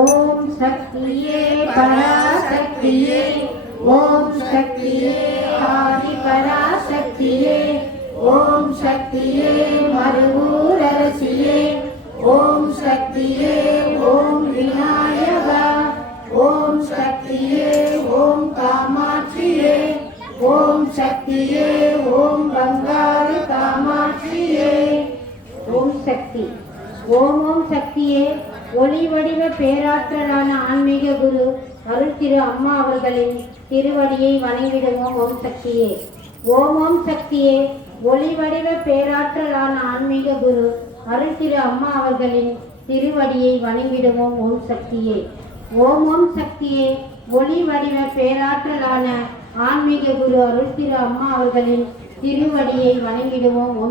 ஓம் சக்தியே பராசக்தியே, ஓம் சக்தியே ஆதி பராசக்தியே, ஓம் சக்தியே மருவூர் அரசியே, ஓம் சக்தியே ஓம் விநாயகா, ஓம் சக்தியே ஓம் காமாட்சியே, ஓம் சக்தியே ஓம் பங்காரு காமாட்சியே. ஓம் சக்தி. ஓம் ஓம் சக்தியே ஒளி வடிவ பேராற்றலான ஆன்மீக குரு அருள் திரு அம்மா அவர்களின் திருவடியை வணங்கிடுவோம். ஓம் சக்தியே. ஓம் ஓம் சக்தியே ஒளி வடிவ பேராற்றலான ஆன்மீக குரு அருள் திரு அம்மா அவர்களின் திருவடியை வணங்கிடுவோம். ஓம் சக்தியே. ஓம் ஓம் சக்தியே ஒளி வடிவ பேராற்றலான ஆன்மீக குரு அருள் திரு அம்மா அவர்களின் திருவடியை வணங்கிடுவோம்.